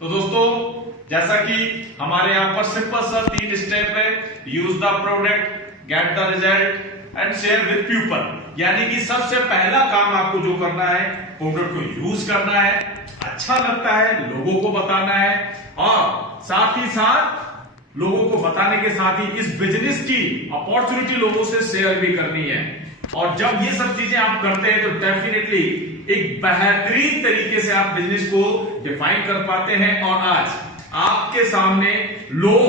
तो दोस्तों, जैसा कि हमारे यहाँ पर सिंपल सा 3 स्टेप है। Use the product, get the result and share with people. यानी कि सबसे पहला काम आपको जो करना है, प्रोडक्ट को यूज करना है, अच्छा लगता है लोगों को बताना है, और साथ ही साथ लोगों को बताने के साथ ही इस बिजनेस की अपॉर्चुनिटी लोगों से शेयर भी करनी है। और जब ये सब चीजें आप करते हैं तो डेफिनेटली एक बेहतरीन तरीके से आप बिजनेस को डिफाइन कर पाते हैं। और आज आपके सामने लोग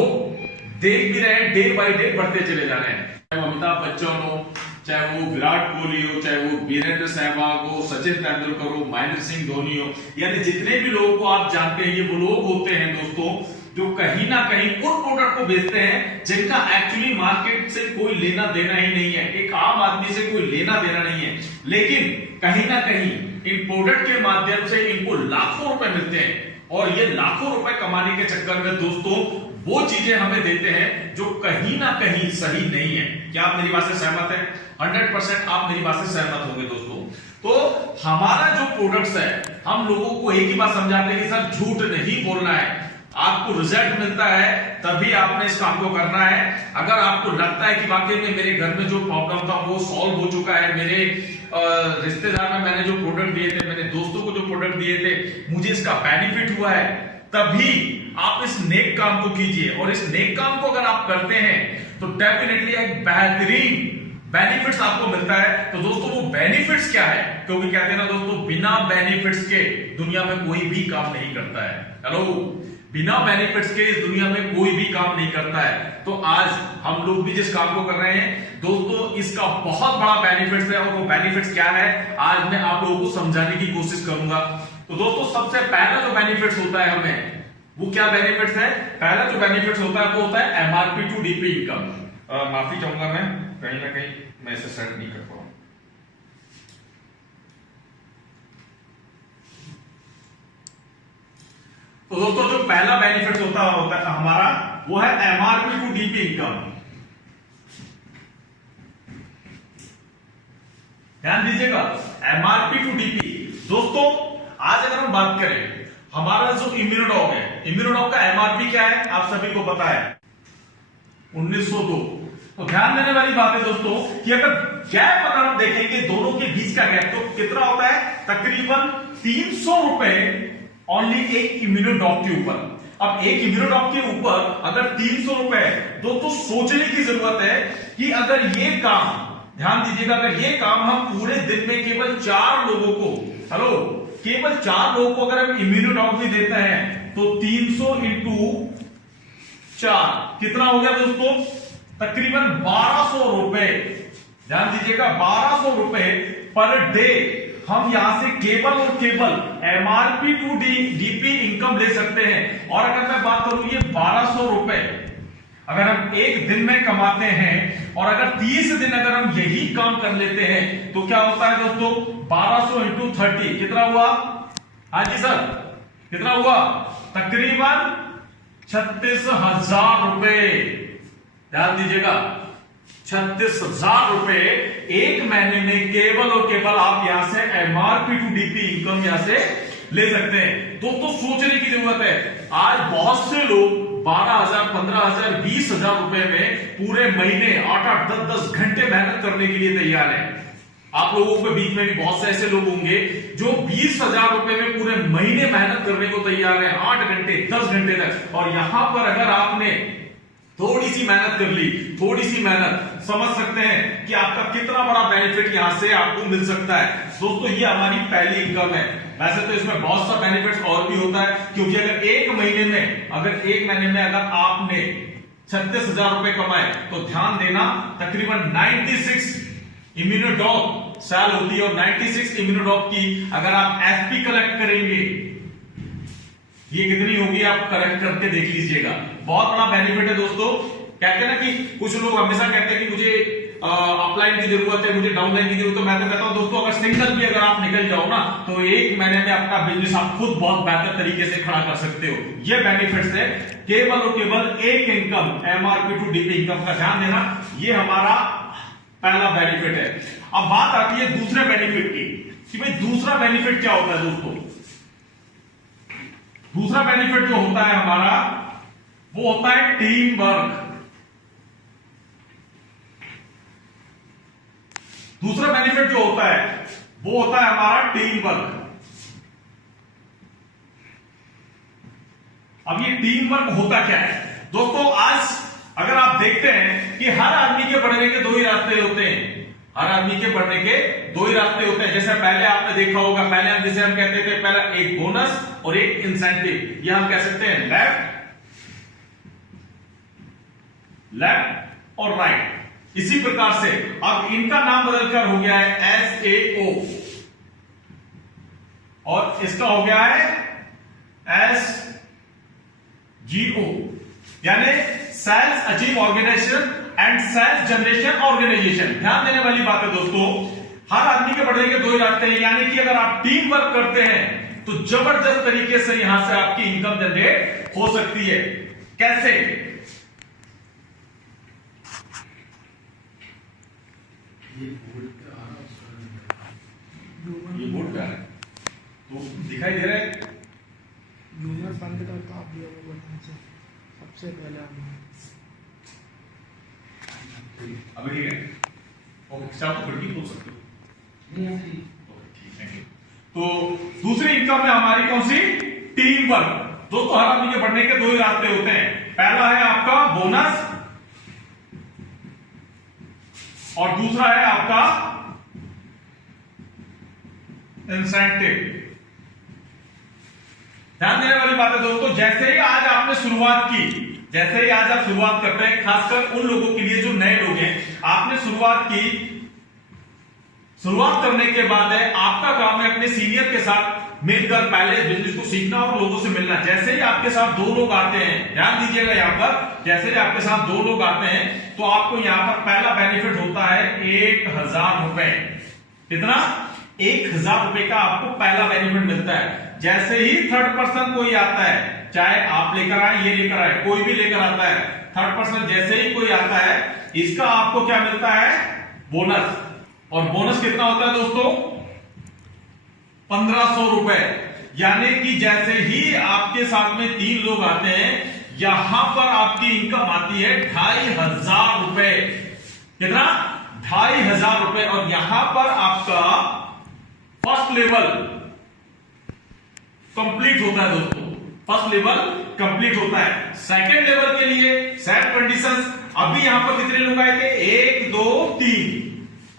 देख भी रहे हैं, डे बाय डे बढ़ते चले जा रहे हैं। चाहे वो अमिताभ बच्चन हो, चाहे वो विराट कोहली हो, चाहे वो वीरेंद्र सहवाग हो, सचिन तेंदुलकर हो, महेंद्र सिंह धोनी हो, यानी जितने भी लोगों को आप जानते हैं, ये वो लोग होते हैं दोस्तों जो कहीं ना कहीं उन प्रोडक्ट को बेचते हैं जिनका एक्चुअली मार्केट से कोई लेना देना ही नहीं है, एक आम आदमी से कोई लेना देना नहीं है, लेकिन कहीं ना कहीं इन प्रोडक्ट के माध्यम से इनको लाखों रुपए मिलते हैं। और ये लाखों रुपए कमाने के चक्कर में दोस्तों वो चीजें हमें देते हैं जो कहीं ना कहीं सही नहीं है। क्या आप मेरी बात से सहमत हैं? 100% आप मेरी बात से सहमत होंगे दोस्तों। तो हमारा जो प्रोडक्ट्स है, हम लोगों को एक ही बात समझाते हैं कि सर झूठ नहीं बोलना है, आपको रिजल्ट मिलता है तभी आपने इस काम को करना है। अगर आपको लगता है कि वाकई में मेरे घर में जो प्रॉब्लम था वो सॉल्व हो चुका है, मेरे रिश्तेदार में मैंने जो प्रोडक्ट दिए थे, मैंने दोस्तों को जो प्रोडक्ट दिए थे, मुझे इसका बेनिफिट हुआ है, तभी आप इस नेक काम को कीजिए। और इस नेक काम को अगर आप करते हैं तो डेफिनेटली एक बेहतरीन बेनिफिट्स आपको मिलता है। तो दोस्तों वो बेनिफिट्स क्या है? क्योंकि कहते हैं ना दोस्तों, बिना बेनिफिट्स के दुनिया में कोई भी काम नहीं करता है। हेलो, बिना बेनिफिट्स के इस दुनिया में कोई भी काम नहीं करता है। तो आज हम लोग भी जिस काम को कर रहे हैं दोस्तों, इसका बहुत बड़ा बेनिफिट्स है। और वो बेनिफिट्स क्या है आज मैं आप लोगों को समझाने की कोशिश करूंगा। तो दोस्तों सबसे पहला जो बेनिफिट्स होता है हमें, वो क्या बेनिफिट्स है? पहला जो बेनिफिट्स होता है वो होता है एमआरपी टू डीपी इनकम। माफी चाहूंगा, मैं कहीं ना कहीं मैं इसे सेट नहीं कर पाऊंगा। तो दोस्तों जो पहला बेनिफिट होता है हमारा, वो है एमआरपी टू डीपी इनकम। ध्यान दीजिएगा, एमआरपी टू डीपी। दोस्तों आज अगर हम बात करें, हमारा जो इम्यूनोडॉग है, इम्यूनोडॉग का एमआरपी क्या है आप सभी को पता है, 1902। तो ध्यान देने वाली बात है दोस्तों कि अगर गैप अगर हम देखेंगे दोनों के बीच का गैप, तो कितना होता है? तकरीबन 300 रुपए ओनली एक इम्यूनोडॉग के ऊपर। अब एक इम्यूनोडॉग के ऊपर अगर 300 रुपए, दोस्तों सोचने की जरूरत है कि अगर ये काम, ध्यान दीजिएगा, अगर ये काम हम पूरे दिन में केवल 4 लोगों को, हेलो, केवल 4 लोगों को अगर हम इम्यूनोडॉग भी देते हैं तो 300 इंटू 4 कितना हो गया दोस्तों? तकरीबन 1200 रुपए। ध्यान दीजिएगा, 1200 रुपए पर डे हम यहां से केवल और केवल एमआरपी टू डीपी इनकम ले सकते हैं। और अगर मैं बात करूं, ये 1200 रुपए अगर हम एक दिन में कमाते हैं और अगर 30 दिन अगर हम यही काम कर लेते हैं तो क्या होता है दोस्तों? 1200 इंटू 30 कितना हुआ? हाँ जी सर, कितना हुआ? तकरीबन 36,000 रुपए। ध्यान दीजिएगा, 36,000 रुपए एक महीने में केवल और केवल आप यहां से एमआरपी टू डीपी इनकम यहां से ले सकते हैं। दोस्तों सोचने की जरूरत है, आज बहुत से लोग 12,000, 15,000, 20,000 रुपए में पूरे महीने 8-8, 10-10 घंटे मेहनत करने के लिए तैयार है। आप लोगों के बीच में भी बहुत से ऐसे लोग होंगे जो 20,000 रुपए में पूरे महीने मेहनत करने को तैयार है, 8 घंटे 10 घंटे तक। और यहां पर अगर आपने थोड़ी सी मेहनत कर ली, थोड़ी सी मेहनत, समझ सकते हैं कि आपका कितना बड़ा बेनिफिट यहां से आपको मिल सकता है। दोस्तों ये हमारी पहली इनकम है। वैसे तो इसमें बहुत सा बेनिफिट्स और भी होता है, क्योंकि अगर एक महीने में अगर आपने 36,000 रुपए कमाए तो ध्यान देना तकरीबन 96 इम्यूनोडॉग सेल होती है। और 96 इम्यूनोडॉग की अगर आप एफपी कलेक्ट करेंगे, ये कितनी होगी आप करेक्ट करके देख लीजिएगा। बहुत बड़ा बेनिफिट है दोस्तों। कहते हैं ना कि कुछ लोग हमेशा कहते हैं कि मुझे अपलाइन की जरूरत है, मुझे डाउनलाइन की जरूरत है। मैं तो कहता हूं दोस्तों, अगर सिंगल भी अगर आप निकल जाओ ना तो एक महीने में आपका बिजनेस आप खुद बहुत बेहतर तरीके से खड़ा कर सकते हो। ये बेनिफिट्स है केवल और केवल एक income, MRP to DP income का। ध्यान देना, ये हमारा पहला बेनिफिट है। अब बात आती है दूसरे बेनिफिट की कि भाई दूसरा बेनिफिट क्या होता है दोस्तों। दूसरा बेनिफिट जो होता है हमारा वो होता है टीम वर्क। दूसरा बेनिफिट जो होता है वो होता है हमारा टीम वर्क। अब ये टीम वर्क होता क्या है दोस्तों, आज अगर आप देखते हैं कि हर आदमी के बढ़ने के दो ही रास्ते होते हैं, हर आदमी के बढ़ने के दो ही रास्ते होते हैं। जैसे पहले आपने देखा होगा, पहले हम जिसे हम कहते थे पहला एक बोनस और एक इंसेंटिव, ये हम कह सकते हैं लेफ्ट और राइट। इसी प्रकार से अब इनका नाम बदलकर हो गया है SAO और इसका हो गया है SGO, यानी sales achieve organisation and sales generation organisation. ध्यान देने वाली बात है दोस्तों, हर आदमी के बढ़ने के दो ही रास्ते हैं, यानी कि अगर आप टीम वर्क करते हैं तो जबरदस्त तरीके से यहां से आपकी इनकम जनरेट हो सकती है। कैसे? ये बोर्ड क्या है तो दिखाई दे रहा है। जूनियर फंड का आप दिया वो बताएं सबसे पहले अभी ठीक है, ओके आप तो खिड़की खोल सकते हो। तो दूसरी इनकम है हमारी कौन सी? Team work. दोस्तों हर आदमी के बढ़ने के दो ही रास्ते होते हैं, पहला है आपका बोनस और दूसरा है आपका इंसेंटिव। ध्यान देने वाली बात है दोस्तों, जैसे ही आज आपने शुरुआत की, जैसे ही आज आप शुरुआत करते हैं, खासकर उन लोगों के लिए जो नए लोग हैं, आपने शुरुआत की, शुरुआत करने के बाद है आपका काम है अपने सीनियर के साथ मिलकर पहले बिजनेस को सीखना और लोगों से मिलना। जैसे ही आपके साथ दो लोग आते हैं, ध्यान दीजिएगा यहां पर, जैसे ही आपके साथ दो लोग आते हैं तो आपको यहां पर पहला बेनिफिट होता है 1000 रुपए। कितना? 1000 रुपए का आपको पहला बेनिफिट मिलता है। जैसे ही थर्ड पर्सन कोई आता है, चाहे आप लेकर आए, ये लेकर आए, कोई भी लेकर आता है, थर्ड पर्सन जैसे ही कोई आता है, इसका आपको क्या मिलता है? बोनस। और बोनस कितना होता है दोस्तों? 1500 रुपए। यानी कि जैसे ही आपके साथ में 3 लोग आते हैं, यहां पर आपकी इनकम आती है 2500 रुपए। कितना? 2500 रुपए। और यहां पर आपका फर्स्ट लेवल कंप्लीट होता है दोस्तों, फर्स्ट लेवल कंप्लीट होता है। सेकंड लेवल के लिए सेट कंडीशंस, अभी यहां पर कितने लोग आए थे? 1 2 3,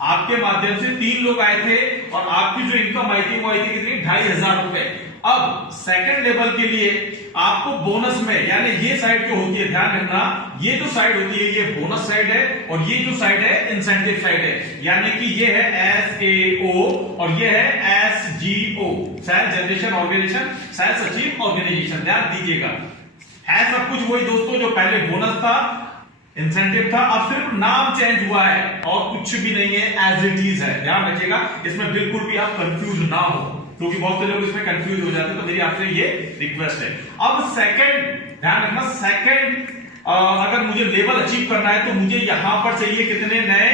आपके माध्यम से 3 लोग आए थे और आपकी जो इनकम आई थी वो आई थी कितनी? 2500 रुपए। अब सेकंड लेवल के लिए आपको बोनस में, यानी ये साइड जो होती है, ध्यान रखना, ये जो साइड होती है ये बोनस साइड है और ये जो साइड है इंसेंटिव साइड है। यानी कि ये है SAO और ये है SGO, sales generation organisation, sales achieve organisation. ध्यान दीजिएगा, है सब कुछ वही दोस्तों जो पहले बोनस था, इंसेंटिव था, अब सिर्फ नाम चेंज हुआ है और कुछ भी नहीं है, एज इट इज है। ध्यान रखिएगा, इसमें बिल्कुल भी आप कंफ्यूज ना हो, क्योंकि बहुत से लोग इसमें कंफ्यूज हो जाते हैं। तो मेरी आपसे ये रिक्वेस्ट है। अब सेकंड, ध्यान रखना, सेकंड अगर मुझे लेवल अचीव करना है तो मुझे यहां पर चाहिए कितने? नए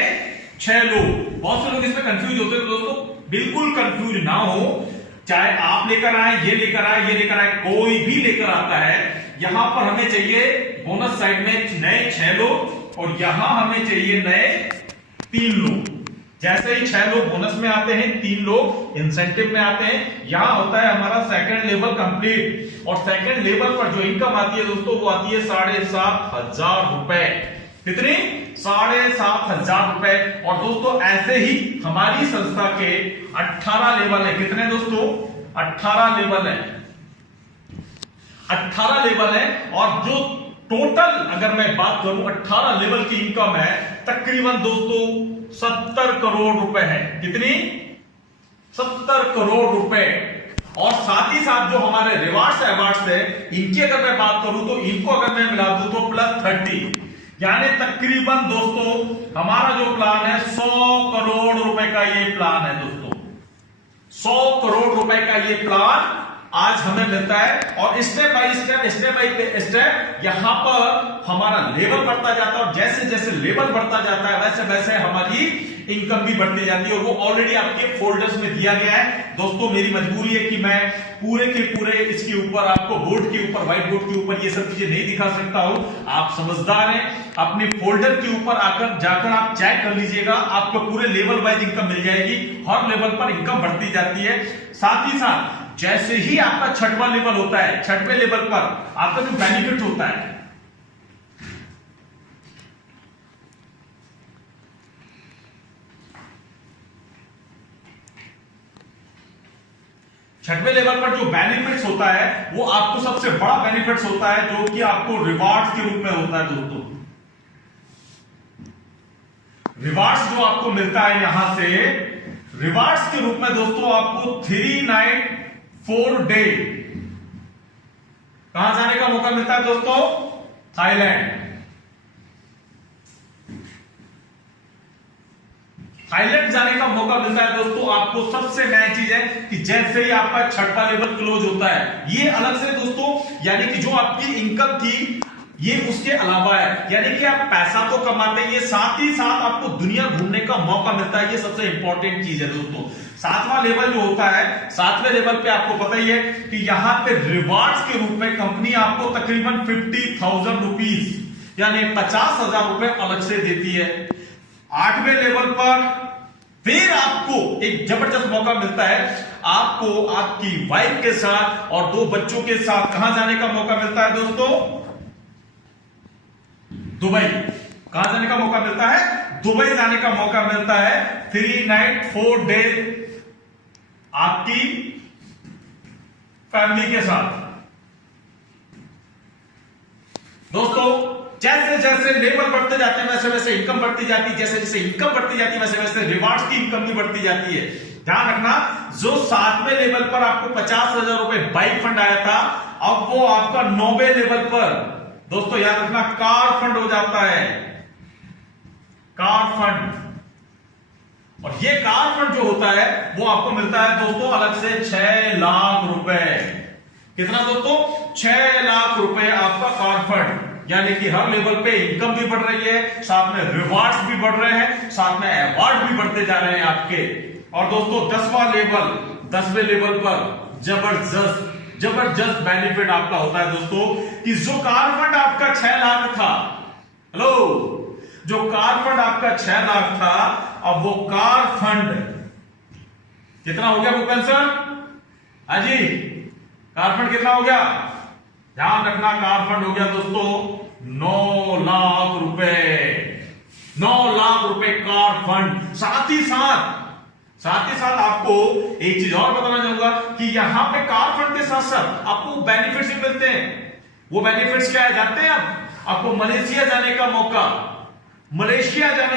6 लोग। बहुत से लोग इसमें कंफ्यूज होते हैं, तो दोस्तों बिल्कुल कंफ्यूज ना हो, चाहे आप लेकर आए, ये लेकर आए, ये लेकर आए, कोई भी लेकर आता है, यहां पर हमें चाहिए बोनस साइड में नए 6 लोग और यहां हमें चाहिए नए 3 लोग। जैसे ही 6 लोग बोनस में आते हैं, 3 लोग इंसेंटिव में आते हैं, यहां होता है हमारा सेकंड लेवल कंप्लीट। और सेकंड लेवल पर जो इनकम आती है दोस्तों वो आती है 7500 रुपए। कितनी? 7500 रुपए। और दोस्तों ऐसे ही हमारी संस्था के 18 लेवल है। कितने दोस्तों? 18 लेवल है, 18 लेवल है। और जो टोटल अगर मैं बात करूं 18 लेवल की इनकम है तकरीबन दोस्तों 70 करोड़ रुपए है। कितनी? 70 करोड़ रुपए। और साथ ही साथ जो हमारे रिवार्ड्स अवार्ड्स है, इनकी अगर मैं बात करूं तो इनको अगर मैं मिला दूं तो +30, यानी तकरीबन दोस्तों हमारा जो प्लान है 100 करोड़ रुपए का ये प्लान है दोस्तों। 100 करोड़ रुपए का ये प्लान आज हमें मिलता है, और स्टेप बाय स्टेप यहां पर हमारा लेवल बढ़ता जाता है, और जैसे जैसे लेवल बढ़ता जाता है वैसे वैसे हमारी इनकम भी बढ़ती जाती है, और वो ऑलरेडी आपके फोल्डर्स में दिया गया है। दोस्तों मेरी मजबूरी है कि मैं पूरे के पूरे इसके ऊपर आपको बोर्ड के ऊपर, व्हाइट बोर्ड के ऊपर ये सब चीजें नहीं दिखा सकता हूं। आप समझदार हैं, अपने फोल्डर के ऊपर आकर जाकर आप चेक कर लीजिएगा, आपको पूरे लेवल वाइज इनकम मिल जाएगी। हर लेवल पर इनकम बढ़ती जाती है। साथ ही साथ जैसे ही आपका छठवां लेवल होता है, छठवें लेवल पर आपका जो बेनिफिट होता है, छठवें लेवल पर जो बेनिफिट्स होता है वो आपको सबसे बड़ा बेनिफिट्स होता है, जो कि आपको रिवार्ड्स के रूप में होता है। दोस्तों रिवार्ड्स जो आपको मिलता है यहां से, रिवार्ड्स के रूप में दोस्तों आपको 3 नाइट 4 डे कहां जाने का मौका मिलता है दोस्तों? थाईलैंड। थाईलैंड जाने का मौका मिलता है दोस्तों। आपको सबसे नई चीज है कि जैसे ही आपका छठवां लेवल क्लोज होता है, ये अलग से दोस्तों, यानी कि जो आपकी इनकम थी ये उसके अलावा है, यानी कि आप पैसा तो कमाते हैं, ये साथ ही साथ आपको दुनिया घूमने का मौका मिलता है। ये सबसे इंपॉर्टेंट चीज है दोस्तों। सातवां लेवल जो होता है, सातवें लेवल पे आपको पता ही है कि यहां पे रिवार्ड्स के रूप में कंपनी आपको तकरीबन 50,000 रुपीज यानी 50,000 रुपए अलग से देती है। आठवें लेवल पर फिर आपको एक जबरदस्त मौका मिलता है, आपको आपकी वाइफ के साथ और 2 बच्चों के साथ कहां जाने का मौका मिलता है दोस्तों? दुबई। कहां जाने का मौका मिलता है? दुबई जाने का मौका मिलता है। 3 नाइट 4 डे आपकी फैमिली के साथ। दोस्तों जैसे जैसे लेवल बढ़ते जाते हैं वैसे वैसे इनकम बढ़ती जाती है, जैसे जैसे इनकम बढ़ती जाती है वैसे वैसे रिवार्ड्स की इनकम भी बढ़ती जाती है। ध्यान रखना, जो 7वें लेवल पर आपको 50,000 रुपए बाइक फंड आया था, अब वो आपका 9वें लेवल पर दोस्तों याद रखना कार फंड हो जाता है। कार फंड, और ये कार फंड जो होता है वो आपको मिलता है दोस्तों अलग से 6 लाख रुपए। कितना दोस्तों? 6 लाख रुपए आपका कार फंड, यानी कि हर लेवल पे इनकम भी बढ़ रही है, साथ में रिवार्ड्स भी बढ़ रहे हैं, साथ में अवार्ड भी बढ़ते जा रहे हैं आपके। और दोस्तों 10वें लेवल पर जबरदस्त बेनिफिट आपका होता है दोस्तों, कि जो कार फंड आपका 6 लाख था, हेलो, जो कार फंड आपका 6 लाख था, अब वो कार फंड कितना हो गया भूपेंद्र सर? हाजी, कार फंड कितना हो गया? ध्यान रखना, कार फंड हो गया दोस्तों 9 लाख रुपए। 9 लाख रुपए कार फंड। साथ ही साथ आपको एक चीज और बताना चाहूंगा कि यहां पे कार फंड के साथ साथ आपको बेनिफिट्स भी मिलते हैं। वो बेनिफिट्स क्या है जानते हैं आप? आपको मलेशिया जाने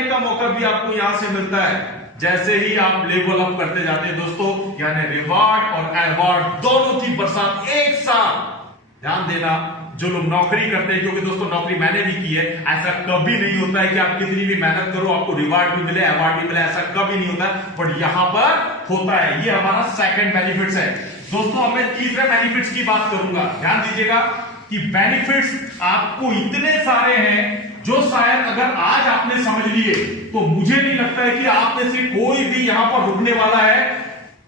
का मौका भी आपको यहां से मिलता है, जैसे ही आप लेवल अप करते जाते हैं दोस्तों, यानी रिवार्ड और अवार्ड दोनों की बरसात एक साथ। ध्यान देना, जो लोग नौकरी करते हैं, क्योंकि दोस्तों नौकरी मैंने भी की है, ऐसा कभी नहीं होता है कि आप कितनी भी मेहनत करो आपको रिवार्ड भी मिले, अवार्ड भी मिले, ऐसा कभी नहीं होता, बट यहां पर होता है। ये हमारा सेकंड बेनिफिट्स है दोस्तों। अब मैं तीसरे बेनिफिट्स की बात करूंगा। ध्यान दीजिएगा कि बेनिफिट्स आपको इतने सारे हैं जो शायद अगर आज आपने समझ लिए तो मुझे नहीं लगता है कि आप में से कोई भी यहां पर रुकने वाला है,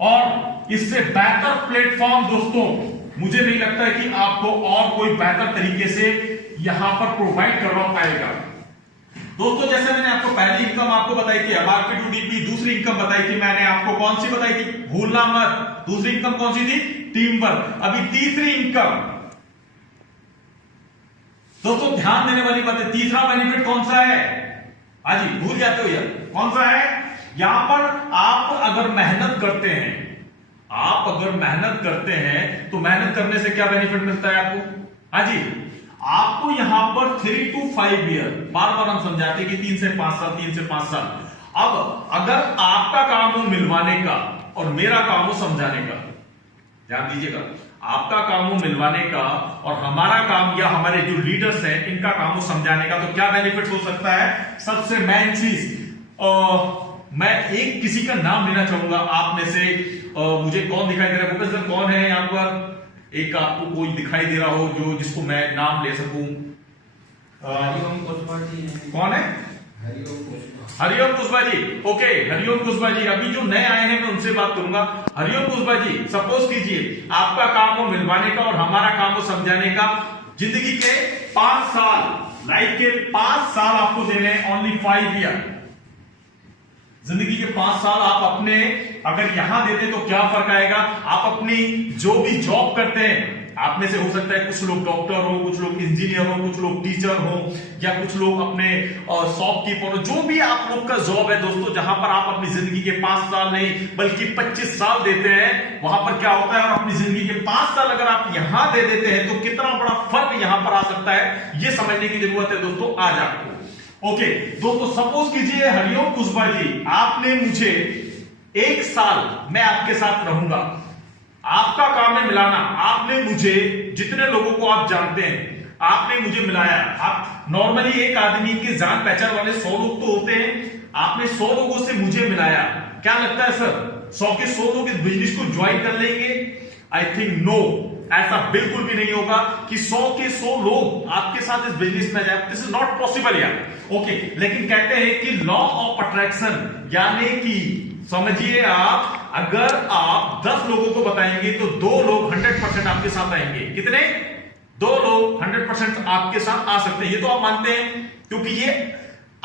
और इससे बेहतर प्लेटफॉर्म दोस्तों मुझे नहीं लगता है कि आपको और कोई बेहतर तरीके से यहां पर प्रोवाइड करवा पाएगा। दोस्तों जैसे मैंने आपको पहली इनकम आपको बताई थी एमआरपी टू डीपी, दूसरी इनकम बताई थी मैंने आपको, कौन सी बताई थी? भूलना मत, दूसरी इनकम कौन सी थी? Team work. अभी तीसरी इनकम दोस्तों ध्यान देने वाली बात है, तीसरा बेनिफिट कौन सा है? हाजी भूल जाते हो यार, कौन सा है? यहां पर आप अगर मेहनत करते हैं, तो मेहनत करने से क्या बेनिफिट मिलता है आपको? हाजी, आपको यहां पर 3 to 5 ईयर, बार बार हम समझाते हैं कि 3 से 5 साल, 3 से 5 साल। अब अगर आपका काम हो मिलवाने का और मेरा काम हो समझाने का, ध्यान दीजिएगा, आपका काम हो मिलवाने का और हमारा काम या हमारे जो लीडर्स हैं इनका काम हो समझाने का, तो क्या बेनिफिट हो सकता है? सबसे मेन चीज, मैं एक किसी का नाम लेना चाहूंगा आप में से, मुझे कौन दिखाई दे रहा है? भूपेश सर कौन है यहां पर? एक आपको कोई दिखाई दे रहा हो जो जिसको मैं नाम ले सकूं? हरिओम कुशवाहा जी हैं। कौन है? हरिओम कुशवाहा जी। ओके, हरिओम कुशवाहा जी, अभी जो नए आए हैं मैं उनसे बात करूंगा। हरिओम कुशवाहा जी, सपोज कीजिए आपका काम हो मिलवाने का और हमारा काम हो समझाने का। जिंदगी के 5 साल, लाइफ के 5 साल आपको देने हैं, ओनली 5 ईयर। जिंदगी के 5 साल आप अपने अगर यहां देते तो क्या फर्क आएगा? आप अपनी जो भी जॉब करते हैं, आप में से हो सकता है कुछ लोग डॉक्टर हो, कुछ लोग इंजीनियर हो, कुछ लोग टीचर हो, या कुछ लोग अपने शॉपकीपर हो, जो भी आप लोग का जॉब है दोस्तों, जहां पर आप अपनी जिंदगी के 5 साल नहीं बल्कि 25 साल देते हैं, वहां पर क्या होता है? और अपनी जिंदगी के 5 साल अगर आप यहां दे देते हैं तो कितना बड़ा फर्क यहां पर आ सकता है, यह समझने की जरूरत है दोस्तों आज आपको। ओके दोस्तों, सपोज कीजिए हरिओम कुशवाहा जी, आपने मुझे 1 साल मैं आपके साथ रहूंगा, आपका काम है मिलाना। आपने मुझे, जितने लोगों को आप जानते हैं, आपने मुझे मिलाया। आप नॉर्मली एक आदमी के जान पहचान वाले 100 लोग तो होते हैं, आपने 100 लोगों से मुझे मिलाया। क्या लगता है सर 100 के 100 लोग इस बिजनेस को ज्वाइन कर लेंगे? आई थिंक नो, ऐसा बिल्कुल भी नहीं होगा कि 100 के 100 लोग आपके साथ इस बिजनेस में जाए। दिस इज नॉट पॉसिबल यार। ओके, लेकिन कहते हैं कि लॉ ऑफ अट्रैक्शन, यानी कि समझिए आप, अगर आप 10 लोगों को बताएंगे तो 2 लोग 100% आपके साथ आएंगे। कितने? 2 लोग 100% आपके साथ आ सकते हैं। ये तो आप मानते हैं, क्योंकि ये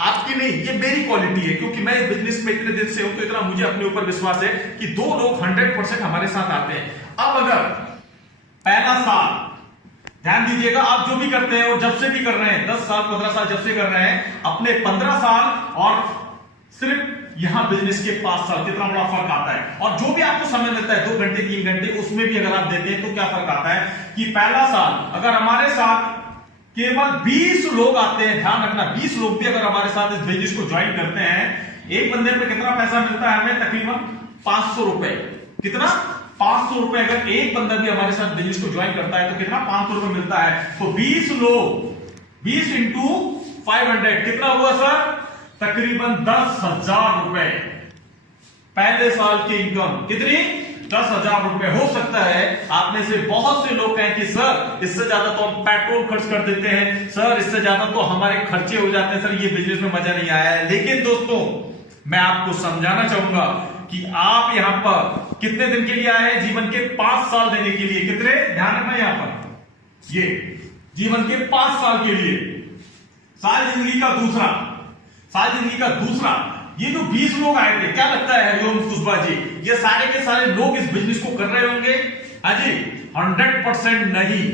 आपकी नहीं, ये मेरी क्वालिटी है, क्योंकि मैं इस बिजनेस में इतने दिन से हूं, तो इतना मुझे अपने ऊपर विश्वास है कि 2 लोग 100% हमारे साथ आते हैं। अब अगर पहला साल, ध्यान दीजिएगा, आप जो भी करते हैं और जब से भी कर रहे हैं, 10 साल 15 साल जब से कर रहे हैं, अपने 15 साल और सिर्फ यहां बिजनेस के 5 साल, कितना बड़ा फर्क आता है। और जो भी आपको समय मिलता है 2 घंटे 3 घंटे, उसमें भी अगर आप देते हैं तो क्या फर्क आता है कि पहला साल अगर हमारे साथ केवल 20 लोग आते हैं, ध्यान रखना 20 लोग भी अगर हमारे साथ इस बिजनेस को ज्वाइन करते हैं, एक बंदे पे कितना पैसा मिलता है हमें? तकरीबन 500 रुपए। कितना? 500 रुपए। अगर एक बंदा भी हमारे साथ बिजनेस को ज्वाइन करता है तो कितना? 500 रुपए मिलता है। तो 20 लोग, 20 इंटू 500 कितना हुआ सर? तकरीबन 10,000 रुपए। पहले साल की इनकम कितनी? 10,000 रुपए। हो सकता है आप में से बहुत से लोग कहें कि सर इससे ज्यादा तो हम पेट्रोल खर्च कर देते हैं, सर इससे ज्यादा तो हमारे खर्चे हो जाते हैं, सर ये बिजनेस में मजा नहीं आया है। लेकिन दोस्तों मैं आपको समझाना चाहूंगा कि आप यहां पर कितने दिन के लिए आए हैं? जीवन के 5 साल देने के लिए। कितने? ध्यान रखना यहां पर, ये जीवन के 5 साल के लिए। साल जिंदगी का दूसरा, साल जिंदगी का दूसरा। ये जो 20 लोग आए थे, क्या लगता है हरिओम कुशवाहा जी, ये सारे के सारे लोग इस बिजनेस को कर रहे होंगे? हाजी 100% नहीं।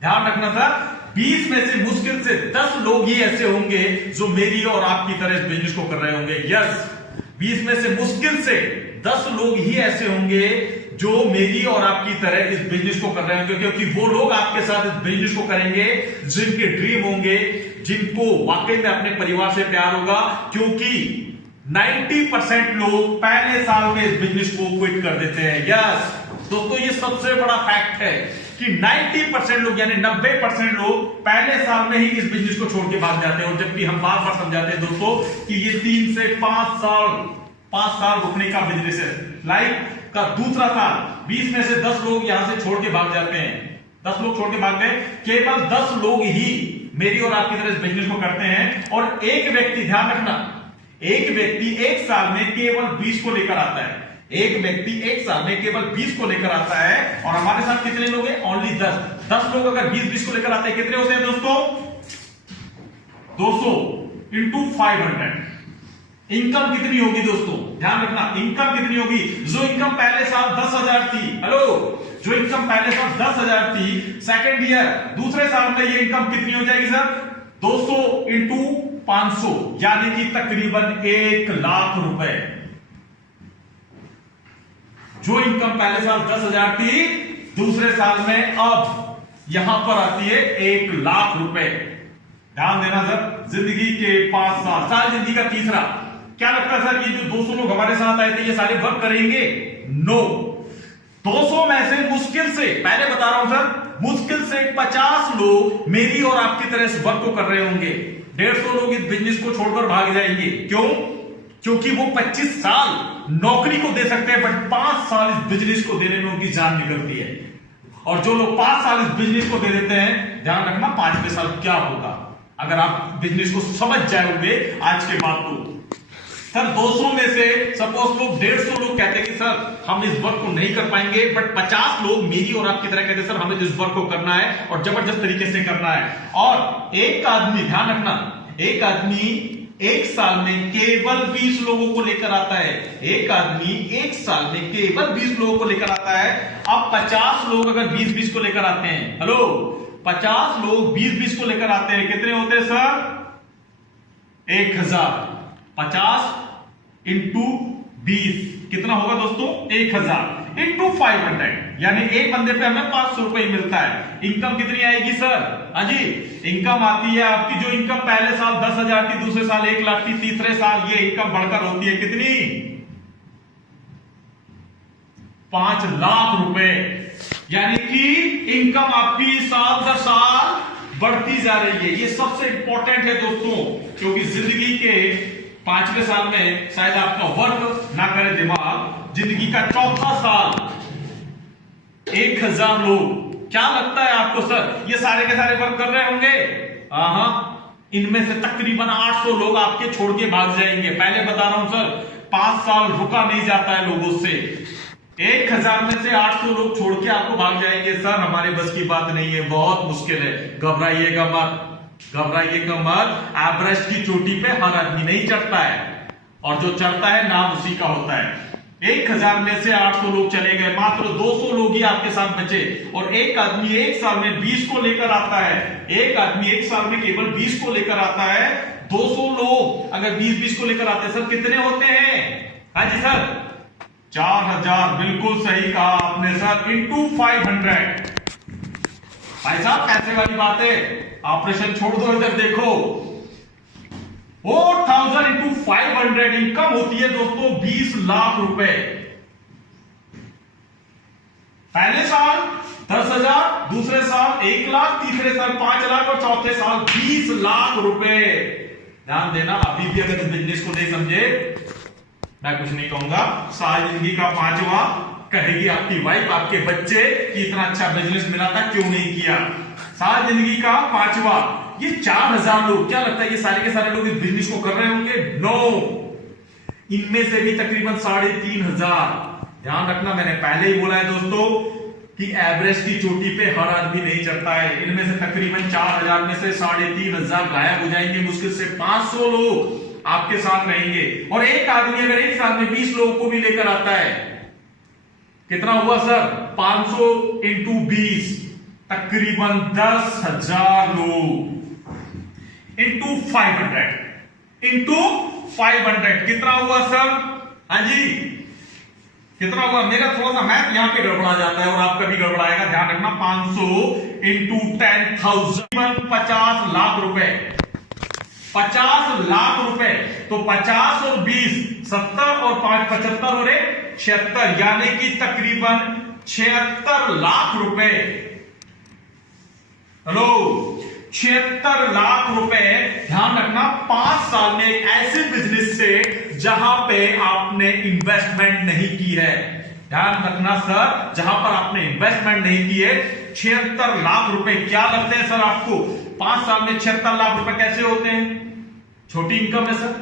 ध्यान रखना था, 20 में से मुश्किल से 10 लोग ही ऐसे होंगे जो मेरी और आपकी तरह इस बिजनेस को कर रहे होंगे। यस, 20 में से मुश्किल से 10 लोग ही ऐसे होंगे जो मेरी और आपकी तरह इस बिजनेस को कर रहे होंगे, क्योंकि वो लोग आपके साथ इस बिजनेस को करेंगे जिनके ड्रीम होंगे, जिनको वाकई में अपने परिवार से प्यार होगा। क्योंकि 90% लोग पहले साल में इस बिजनेस को क्विट कर देते हैं। यस दोस्तों, ये सबसे बड़ा फैक्ट है कि 90% लोग, यानी 90% लोग पहले साल में ही इस बिजनेस को छोड़ के भाग जाते हैं। और जबकि हम बार बार समझाते हैं दोस्तों कि ये 3 से 5 साल रुकने का बिजनेस है। लाइफ का दूसरा साल, 20 में से 10 लोग यहां से छोड़ के भाग जाते हैं, 10 लोग छोड़ के भागते हैं। केवल 10 लोग ही मेरी और आपकी तरह इस बिजनेस को करते हैं। और एक व्यक्ति, ध्यान रखना, एक व्यक्ति 1 साल में केवल 20 को लेकर आता है। एक व्यक्ति 1 साल में केवल 20 को लेकर आता है। और हमारे साथ कितने लोग हैं? ओनली 10। 10 लोग अगर 20 को लेकर आते हैं, कितने होते हैं दोस्तों? 200 इंटू 500। इनकम कितनी होगी दोस्तों? ध्यान रखना, इनकम कितनी होगी? जो इनकम पहले साल 10,000 थी, हेलो, जो इनकम पहले साल 10,000 थी, सेकेंड ईयर दूसरे साल में ये इनकम कितनी हो जाएगी सर? 200 इंटू 500, यानी कि तकरीबन 1 लाख रुपए। जो इनकम पहले साल 10,000 थी, दूसरे साल में अब यहां पर आती है 1 लाख रुपए। ध्यान देना सर, जिंदगी के 5 साल, साल जिंदगी का तीसरा। क्या लगता है सर, ये जो 200 लोग हमारे साथ आए थे, ये सारे वर्क करेंगे? नो। 200 में से मुश्किल से, पहले बता रहा हूं सर, मुश्किल से 50 लोग मेरी और आपकी तरह इस वर्क को कर रहे होंगे। 150 लोग इस बिजनेस को छोड़कर भाग जाएंगे। क्यों? क्योंकि वो 25 साल नौकरी को दे सकते हैं, बट 5 साल इस बिजनेस को देने में उनकी जान निकलती है। और जो लोग 5 साल इस बिजनेस को दे देते हैं, ध्यान रखना 5वें साल क्या होगा अगर आप बिजनेस को समझ जाओगे आज के बाद। तो सर 200 में से सपोज लोग 150 लोग कहते हैं कि सर हम इस वर्क को नहीं कर पाएंगे, बट 50 लोग मेरी और आपकी तरह कहते हैं सर हमें इस वर्क को करना है और जबरदस्त तरीके से करना है। और एक आदमी, ध्यान रखना, एक आदमी एक साल में केवल 20 लोगों को लेकर आता है। एक आदमी एक साल में केवल 20 लोगों को लेकर आता है। अब 50 लोग अगर 20-20 को लेकर आते हैं, हेलो 50 लोग 20-20 को लेकर आते हैं, कितने होते हैं सर? 1000। 50 इंटू 20 कितना होगा दोस्तों? 1000 इंटू 500, यानी एक बंदे पे हमें 500 रुपए मिलता है। इनकम कितनी आएगी सर? हाँ जी, इनकम आती है आपकी, जो इनकम पहले साल 10,000 थी, दूसरे साल 1 लाख थी, तीसरे साल ये इनकम बढ़कर होती है कितनी? 5 लाख रुपए। यानी कि इनकम आपकी साल दर साल बढ़ती जा रही है। ये सबसे इंपॉर्टेंट है दोस्तों, क्योंकि जिंदगी के 5वें साल में शायद आपका वर्क ना करे दिमाग, जिंदगी का चौथा साल 1000 लोग, क्या लगता है आपको सर ये सारे के सारे वर्क कर रहे होंगे? हाँ, इनमें से तकरीबन 800 लोग आपके छोड़ के भाग जाएंगे। पहले बता रहा हूं सर, 5 साल रुका नहीं जाता है लोगों से। 1000 में से 800 लोग छोड़ के आपको भाग जाएंगे। सर हमारे बस की बात नहीं है, बहुत मुश्किल है। घबराइएगा मत, घबराइएगा मत। एवरेस्ट की चोटी पे हर आदमी नहीं चढ़ता है, और जो चढ़ता है नाम उसी का होता है। 1000 में से 800 लोग चले गए, मात्र 200 लोग ही आपके साथ बचे। और एक आदमी एक साल में 20 को लेकर आता है। एक आदमी एक साल में केवल 20 को लेकर आता है। 200 लोग अगर 20-20 को लेकर आते हैं सर, कितने होते हैं? हाँ जी सर, 4000। बिल्कुल सही कहा आपने सर, इंटू 500। भाई साहब पैसे वाली बात है, ऑपरेशन छोड़ दो, इधर देखो। 4000 इंटू 500 इनकम होती है दोस्तों 20 लाख रुपए। पहले साल 10,000, दूसरे साल 1 लाख, तीसरे साल 5 लाख और चौथे साल 20 लाख रुपए। ध्यान देना, अभी भी अगर इस बिजनेस को नहीं समझे, मैं कुछ नहीं कहूंगा। साल जिंदगी का 5वां कहेगी आपकी वाइफ, आपके बच्चे कि इतना अच्छा बिजनेस मिला था, क्यों नहीं किया। साल जिंदगी का 5वां। ये 4000 लोग, क्या लगता है ये सारे के सारे लोग इस बिजनेस को कर रहे होंगे? नो, इनमें से भी तकरीबन 3500। ध्यान रखना, मैंने पहले ही बोला है दोस्तों कि एवरेस्ट की चोटी पे हर आदमी नहीं चढ़ता है। इनमें से तकरीबन 4000 में से 3500 गायब हो जाएंगे। मुश्किल से 500 लोग आपके साथ रहेंगे। और एक आदमी अगर एक साल में 20 लोगों को भी लेकर आता है, कितना हुआ सर? 500 इंटू 20 तकरीबन 10,000 लोग इंटू 500 कितना हुआ सर? हाँ जी, कितना हुआ? मेरा थोड़ा सा मैथ यहां पे गड़बड़ा जाता है और आपका भी गड़बड़ाएगा, ध्यान रखना। 500 इंटू 10,000 50 लाख रुपए। 50 लाख रुपए। तो 50 और 20 70 और 5 75 और 1 76, यानी कि तकरीबन 76 लाख रुपए। हेलो, 76 लाख रुपए। ध्यान रखना, 5 साल में एक ऐसे बिजनेस से जहां पे आपने इन्वेस्टमेंट नहीं की है। ध्यान रखना सर, जहां पर आपने इन्वेस्टमेंट नहीं की है। 76 लाख रुपए क्या लगते हैं सर आपको? 5 साल में 76 लाख रुपए कैसे होते हैं? छोटी इनकम है सर,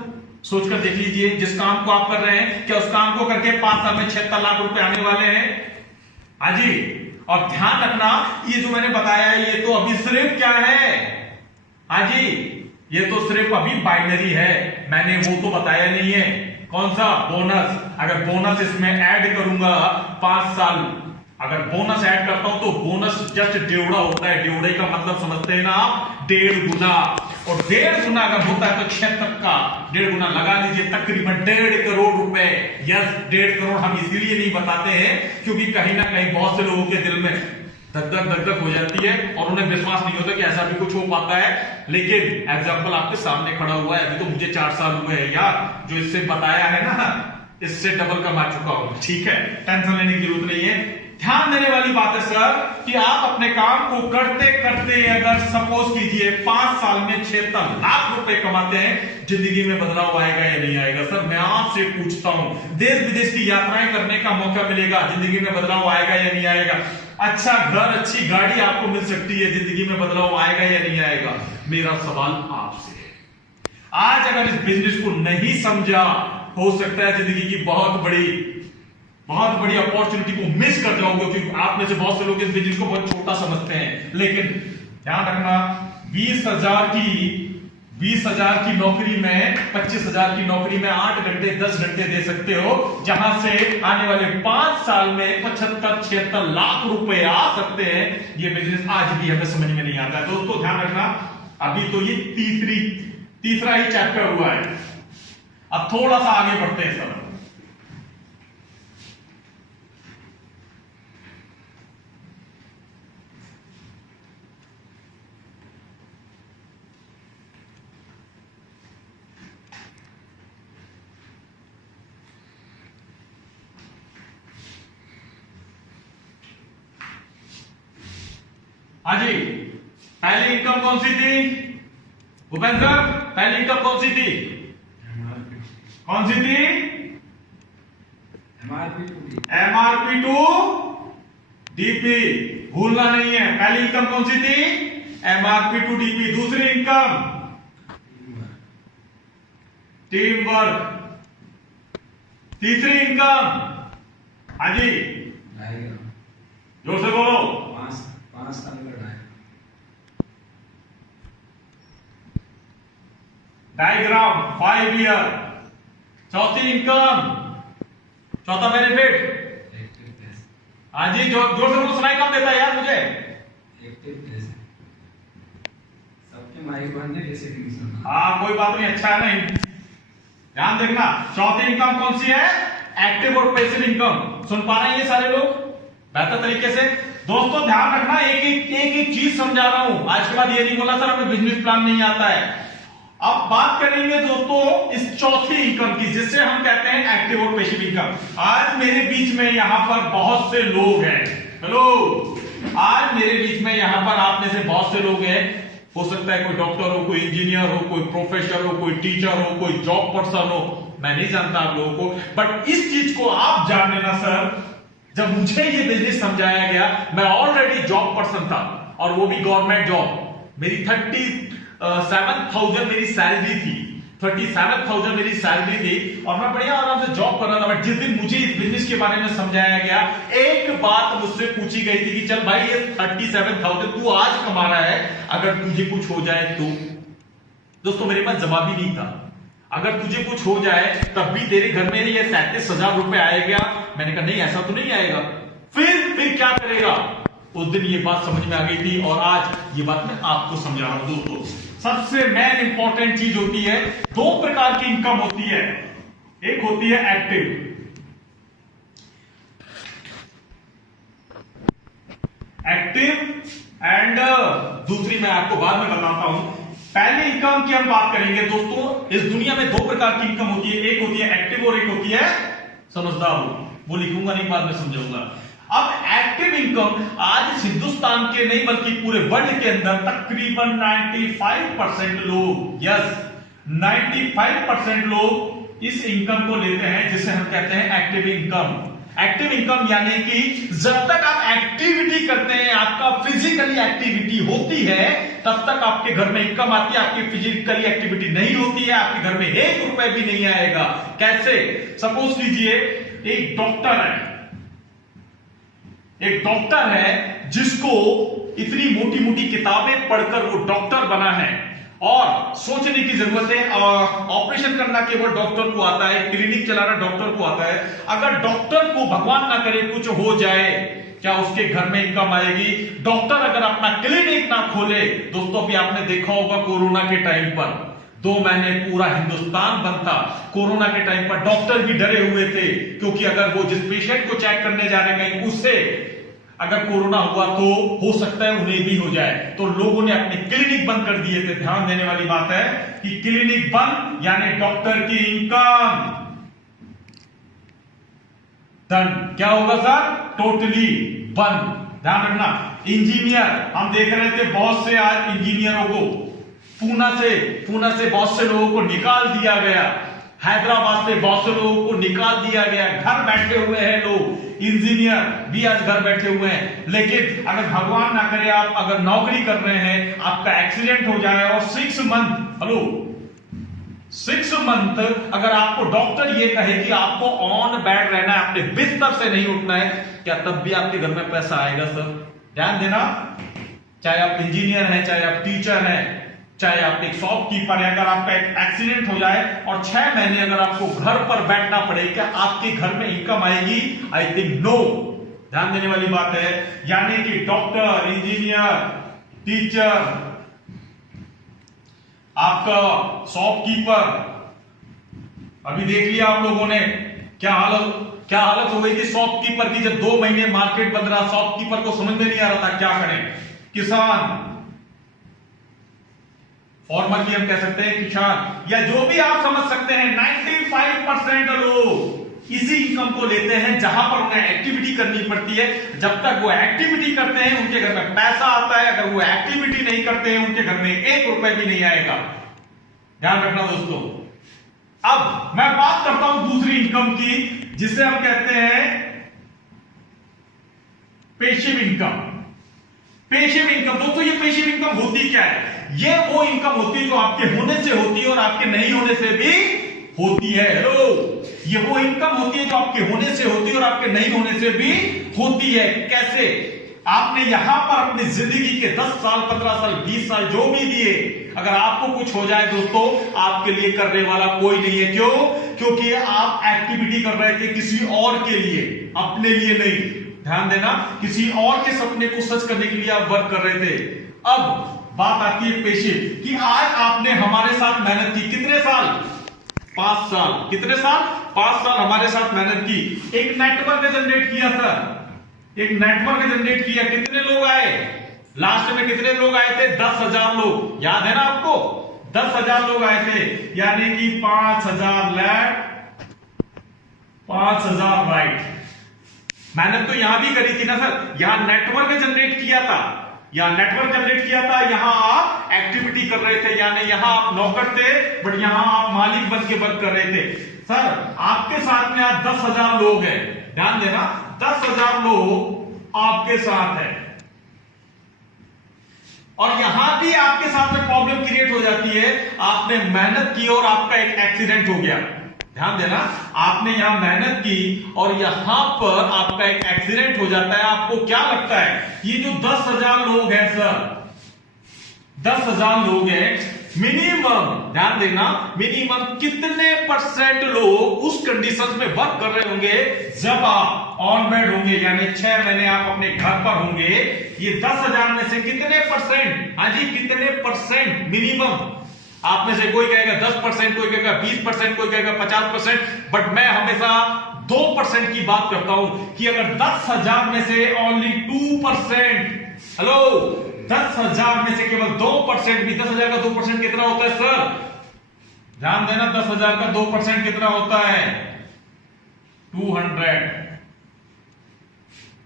सोचकर देख लीजिए। जिस काम को आप कर रहे हैं, क्या उस काम को करके 5 साल में 76 लाख रुपए आने वाले हैं? हाँ जी। और ध्यान रखना, ये जो मैंने बताया है ये तो अभी सिर्फ क्या है? हाँ जी, ये तो सिर्फ अभी बाइनरी है, मैंने वो तो बताया नहीं है। कौन सा? बोनस। अगर बोनस इसमें ऐड करूंगा 5 साल, अगर बोनस ऐड करता हूं तो बोनस जस्ट डेढ़ा होता है। डेढ़े का मतलब समझते हैं ना आप? 1.5 गुना। और 1.5 गुना अगर होता है तो 76 का 1.5 गुना लगा लीजिए, तकरीबन 1.5 करोड़ रुपए। यस, 1.5 करोड़ हम इसीलिए नहीं बताते हैं क्योंकि कहीं ना कहीं बहुत से लोगों के दिल में धक धक हो जाती है और उन्हें विश्वास नहीं होता कि ऐसा भी कुछ हो पाता है। लेकिन एग्जाम्पल आपके सामने खड़ा हुआ है, अभी तो मुझे 4 साल हुए हैं यार, जो इससे बताया है ना, इससे डबल कमा चुका हूं। ठीक है, टेंशन लेने की जरूरत नहीं है। ध्यान देने वाली बात है सर कि आप अपने काम को करते करते अगर सपोज कीजिए 5 साल में 76 लाख रुपए कमाते हैं, जिंदगी में बदलाव आएगा या नहीं आएगा? सर मैं आपसे पूछता हूं, देश विदेश की यात्राएं करने का मौका मिलेगा, जिंदगी में बदलाव आएगा या नहीं आएगा? अच्छा घर, अच्छी गाड़ी आपको मिल सकती है, जिंदगी में बदलाव आएगा या नहीं आएगा? मेरा सवाल आपसे है, आज अगर इस बिजनेस को नहीं समझा, हो सकता है जिंदगी की बहुत बड़ी अपॉर्चुनिटी को मिस कर जाओगे, क्योंकि आप में से बहुत से लोग इस बिजनेस को बहुत छोटा समझते हैं। लेकिन ध्यान रखना, 20,000 की नौकरी में, 25,000 की नौकरी में 8 घंटे 10 घंटे दे सकते हो, जहां से आने वाले 5 साल में 75-76 लाख रुपए आ सकते हैं। ये बिजनेस आज भी हमें समझ में नहीं आता है। दोस्तों ध्यान रखना, अभी तो ये तीसरा ही चैप्टर हुआ है, अब थोड़ा सा आगे बढ़ते हैं सब। हाँ जी, पहली इनकम कौन सी थी भूपेंद्र सर? पहली इनकम कौन सी थी? कौन सी थी? MRP टू DP, भूलना नहीं है। पहली इनकम कौन सी थी? MRP to DP। दूसरी इनकम टीम वर्क। तीसरी इनकम, हाँ जी जोर से बोलो। 5 साल का डायग्राम 5 ईयर। चौथी इनकम, चौथा बेनिफिट, हाँ जी जोर से बोलो, सुनाई कम देता है यार मुझे। सबके माइक बंद है, जैसे कि सुनना। हाँ कोई बात नहीं, अच्छा है ना। ध्यान देखना, चौथी इनकम कौन सी है? एक्टिव और पैसिव इनकम। सुन पा रहे हैं ये सारे लोग बेहतर तरीके से? दोस्तों ध्यान रखना, एक चीज समझा रहा हूं। आज के बाद ये नहीं बोला सर हमें बिजनेस प्लान नहीं आता है। अब बात करेंगे दोस्तों इस चौथी इनकम की, जिससे हम कहते हैं एक्टिव और पैसिव इनकम। आज मेरे बीच में यहां पर बहुत से लोग हैं, हेलो, आज मेरे बीच में यहां पर आप में से बहुत से लोग हैं। हो सकता है कोई डॉक्टर हो, कोई इंजीनियर हो, कोई प्रोफेसर हो, कोई टीचर हो, कोई जॉब पर्सन हो, मैं नहीं जानता आप लोगों को, बट इस चीज को आप जान लेना सर, जब मुझे ये बिजनेस समझाया गया, मैं ऑलरेडी जॉब पर्सन था, और वो भी गवर्नमेंट जॉब। मेरी 37,000 मेरी सैलरी थी, 37,000 मेरी सैलरी थी, और मैं बढ़िया आराम से जॉब कर रहा था। बट जिस दिन मुझे इस बिजनेस के बारे में समझाया गया, एक बात मुझसे पूछी गई थी कि चल भाई ये 37,000 तू आज कमा रहा है, अगर तुझे कुछ हो जाए तो? दोस्तों मेरे पास जवाब ही नहीं था। अगर तुझे कुछ हो जाए तब भी तेरे घर में ये 37,000 रुपए आएगा? मैंने कहा नहीं, ऐसा तो नहीं आएगा। फिर क्या करेगा? उस दिन ये बात समझ में आ गई थी, और आज ये बात मैं आपको समझा रहा हूं। दोस्तों सबसे मेन इंपॉर्टेंट चीज होती है, 2 प्रकार की इनकम होती है। एक होती है एक्टिव, एंड दूसरी मैं आपको बाद में बताता हूं। पहले इनकम की हम बात करेंगे दोस्तों। इस दुनिया में 2 प्रकार की इनकम होती है, एक होती है एक्टिव और एक होती है समझदार हो। वो लिखूंगा नहीं, बाद में समझाऊंगा। अब एक्टिव इनकम आज हिंदुस्तान के नहीं बल्कि पूरे वर्ल्ड के अंदर तकरीबन 95% लोग, यस 95% लोग इस इनकम को लेते हैं, जिसे हम कहते हैं एक्टिव इनकम। एक्टिव इनकम यानी कि जब तक आप एक्टिविटी करते हैं, आपका फिजिकली एक्टिविटी होती है, तब तक आपके घर में इनकम आती है। आपकी फिजिकली एक्टिविटी नहीं होती है, आपके घर में 1 रुपए भी नहीं आएगा। कैसे? सपोज कीजिए एक डॉक्टर है जिसको इतनी मोटी मोटी किताबें पढ़कर वो डॉक्टर बना है, और सोचने की जरूरत है, ऑपरेशन करना केवल डॉक्टर को आता है, क्लिनिक चलाना डॉक्टर को आता है। अगर डॉक्टर को भगवान ना करे कुछ हो जाए, क्या उसके घर में इनकम आएगी? डॉक्टर अगर अपना क्लिनिक ना खोले, दोस्तों भी आपने देखा होगा कोरोना के टाइम पर 2 महीने पूरा हिंदुस्तान बंद था। कोरोना के टाइम पर डॉक्टर भी डरे हुए थे, क्योंकि अगर वो जिस पेशेंट को चेक करने जा रहे हैं उससे अगर कोरोना हुआ तो हो सकता है उन्हें भी हो जाए, तो लोगों ने अपने क्लिनिक बंद कर दिए थे। ध्यान देने वाली बात है कि क्लिनिक बंद यानी डॉक्टर की इनकम डन। क्या होगा सर? टोटली बंद। ध्यान रखना, इंजीनियर हम देख रहे थे, बहुत से आज इंजीनियरों को पूना से बहुत से लोगों को निकाल दिया गया, हैदराबाद से बहुत से लोगों को निकाल दिया गया, घर बैठे हुए हैं लोग, इंजीनियर भी आज घर बैठे हुए हैं। लेकिन अगर भगवान ना करे आप अगर नौकरी कर रहे हैं, आपका एक्सीडेंट हो जाए और 6 मंथ अगर आपको डॉक्टर ये कहे कि आपको ऑन बेड रहना है, अपने बिस्तर से नहीं उठना है, क्या तब भी आपके घर में पैसा आएगा सर? ध्यान देना, चाहे आप इंजीनियर हैं, चाहे आप टीचर हैं, चाहे आप एक शॉपकीपर है, अगर आपका एक एक्सीडेंट हो जाए और 6 महीने अगर आपको घर पर बैठना पड़े, क्या आपके घर में इनकम आएगी? I think no. ध्यान देने वाली बात है, यानी कि डॉक्टर, इंजीनियर, टीचर, आपका शॉपकीपर, अभी देख लिया आप लोगों ने क्या हालत हो गई थी शॉपकीपर की, जब 2 महीने मार्केट बंद रहा, शॉपकीपर को समझ में नहीं आ रहा था क्या करें। किसान, फॉर्मर की हम कह सकते हैं किसान, या जो भी आप समझ सकते हैं, 95% लोग इसी इनकम को लेते हैं जहां पर उन्हें एक्टिविटी करनी पड़ती है। जब तक वो एक्टिविटी करते हैं उनके घर में पैसा आता है, अगर वो एक्टिविटी नहीं करते हैं उनके घर में 1 रुपए भी नहीं आएगा। ध्यान रखना दोस्तों। अब मैं बात करता हूं दूसरी इनकम की, जिसे हम कहते हैं पेसिव इनकम। पेसिव इनकम दोस्तों, ये पेसिव इनकम होती क्या है? ये वो इनकम होती है जो आपके होने से होती है और आपके नहीं होने से भी होती है। हेलो, ये वो इनकम होती है जो आपके होने से होती है और आपके नहीं होने से भी होती है। कैसे? आपने यहां पर अपनी जिंदगी के 10 साल, 15 साल, 20 साल जो भी दिए, अगर आपको कुछ हो जाए दोस्तों, आपके लिए करने वाला कोई नहीं है। क्यों? क्योंकि आप एक्टिविटी कर रहे थे किसी और के लिए, अपने लिए नहीं। ध्यान देना, किसी और के सपने को सच करने के लिए आप वर्क कर रहे थे। अब बात आती है पेशे कि आज आपने हमारे साथ मेहनत की, कितने साल? 5 साल। कितने साल? 5 साल हमारे साथ मेहनत की, एक नेटवर्क जनरेट किया सर, एक नेटवर्क जनरेट किया। कितने लोग आए लास्ट में? कितने लोग आए थे? 10,000 लोग। याद है ना आपको? 10,000 लोग आए थे, यानी कि 5,000 लेफ्ट, 5,000 राइट। मेहनत तो यहां भी करी थी ना सर, यहां नेटवर्क जनरेट किया था, यहां आप एक्टिविटी कर रहे थे, यानी यहां आप नौकर थे बट यहां आप मालिक बन के वर्क कर रहे थे। सर आपके साथ में आज 10,000 लोग हैं, ध्यान देना, 10,000 लोग आपके साथ है और यहां भी आपके साथ में प्रॉब्लम क्रिएट हो जाती है। आपने मेहनत की और आपका एक एक्सीडेंट हो गया। ध्यान देना, आपने यहां मेहनत की और यहां पर आपका एक एक्सीडेंट हो जाता है। आपको क्या लगता है ये जो 10,000 लोग हैं सर, 10,000 लोग हैं, मिनिमम ध्यान देना, मिनिमम कितने % लोग उस कंडीशन में वर्क कर रहे होंगे जब आप ऑन बेड होंगे, यानी 6 महीने आप अपने घर पर होंगे। ये 10,000 में से कितने %? हाँ जी, कितने % मिनिमम? आप में से कोई कहेगा 10%, कोई कहेगा 20%, कोई कहेगा 50%, बट मैं हमेशा 2% की बात करता हूं कि अगर 10,000 में से ओनली 2%, हेलो, 10,000 में से केवल 2% भी, 10,000 का 2% कितना होता है सर? ध्यान देना, 10,000 का 2% कितना होता है? 200।